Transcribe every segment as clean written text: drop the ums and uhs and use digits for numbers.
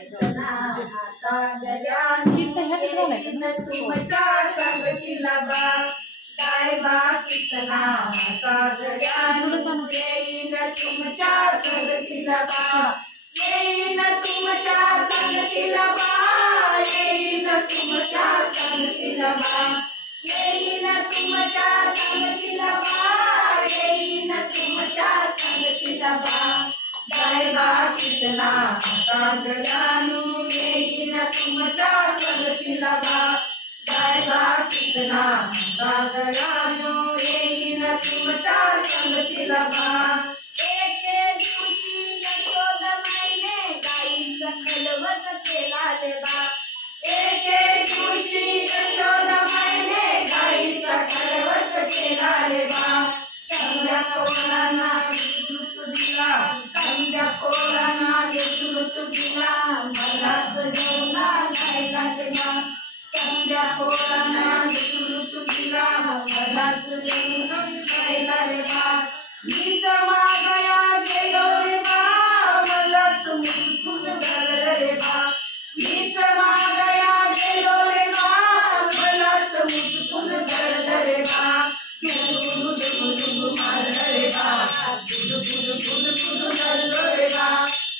कितना आता गल्याने येईन तुमच्या संगतीला बा काय बा कितना आता गल्याने येईन तुमच्या संगतीला बा येईन तुमच्या संगतीला बा येईन तुमच्या संगतीला बा येईन तुमच्या संगतीला बा येईन तुमच्या संगतीला बा काय बा कितना आता गल्याने येईन तुमच्या संगतीला बा काय बा कितना आता गल्याने येईन तुमच्या संगतीला बा एके दिवशी यशोद माईने गाईचं खलवत केला रे बा एके दिवशी यशोद माईने गाईचा खलवत केला रे बा समजा पोरांना दिला समजा पोरांना दिला मलाच जेवला खायला देवा समजा पोरांना दिला मलाच जेवला खायला देवा मीच मागया गेलो रे बा मलाच मुठून धरलं रे बा मीच मागया गेलो रे बा मलाच मुठून धरलं रे बा दुगु दुगु दुगु मारलं रे बा दुगु दुगु दुगु धरलं रे बा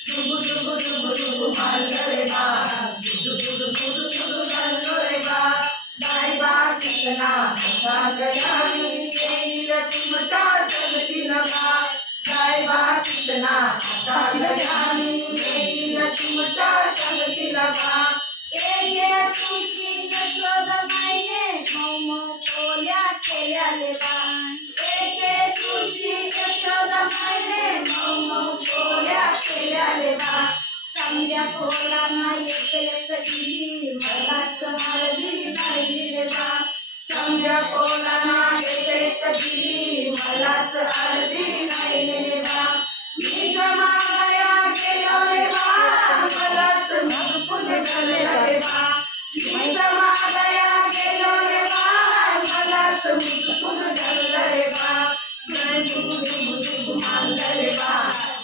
दुगु दुगु दुगु दुगु मारलं रे बा दुगु दुगु दुगु धरलं रे बा काय बा कितना आता गल्याने येईन तुमच्या संगतीला बा काय बा कितना आता गल्याने येईन तुमच्या संगतीला बा एके दिवशी यशोद माईने मऊ मऊ पोळ्या केल्या रे बा एके दिवशी यशोद माईने मऊ मऊ पोळ्या केल्या रे बा समजा पोरांना एक एक दिली मलाच हळदी राहिली रे बा समजा पोरांना एक एक दिली मलाच हळदी राहिली रे बा मी जमाया गेलो रे बा मलाच मुठून धरलं रे बा मी जमाया गेलो रे बा मलाच मुठून धरलं रे बा दुगु दुगु दुगु मारलं रे बा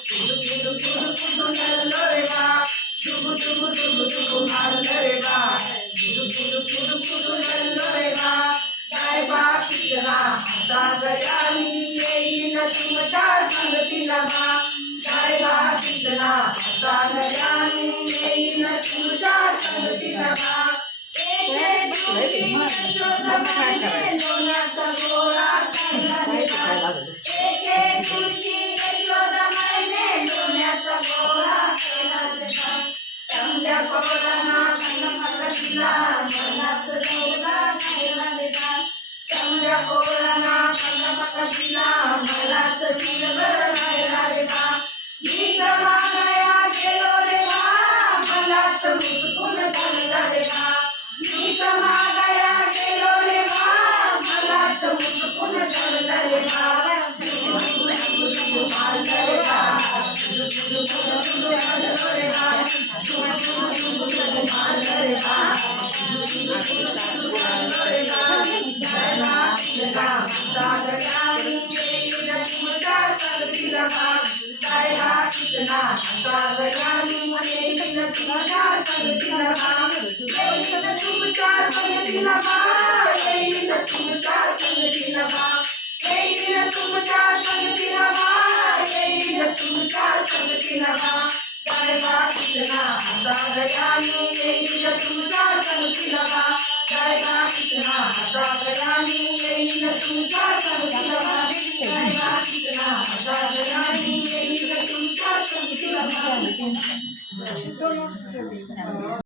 दुगु दुगु दुगु धरलं रे बा दुगु दुगु दुगु दुगु मारलं रे बा दुगु दुगु दुगु धरलं रे बा काय बा कितना आता गल्याने येईन तुमच्या संगतीला बा काय बा कितना आता गल्याने येईन तुमच्या संगतीला बा एके दिवशी यशोद माईने लोण्याचा गोळा खाल्ला रे बा एके दिवशी यशोद माईने लोण्याचा गोळा खाल्ला रे बा समजा पोरांना पक्का दिला मलाच जेवला खायला रे बा समजा पोरांना पक्का दिला मलाच पिलभर खायला रे बा मीच मागया गेलो रे बा मलाच मुठून धरलं रे बा मीच मागया गेलो रे बा मलाच मुठून धरलं रे बा मारलं रे बा धरलं रे बा मारलं रे बा काय बा कितना आता गल्याने येईन तुमच्या संगतीला बा येईन तुमच्या संगतीला बा येईन तुमच्या संगतीला बा येईन तुमच्या संगतीला बा येईन तुमच्या संगतीला बा काय बा कितना आता गल्याने येईन तुमच्या संगतीला बा काय बा कितना आता गल्याने येईन तुमच्या संगतीला बा काय बा कितना आता गल्याने येईन तुमच्या संगतीला बा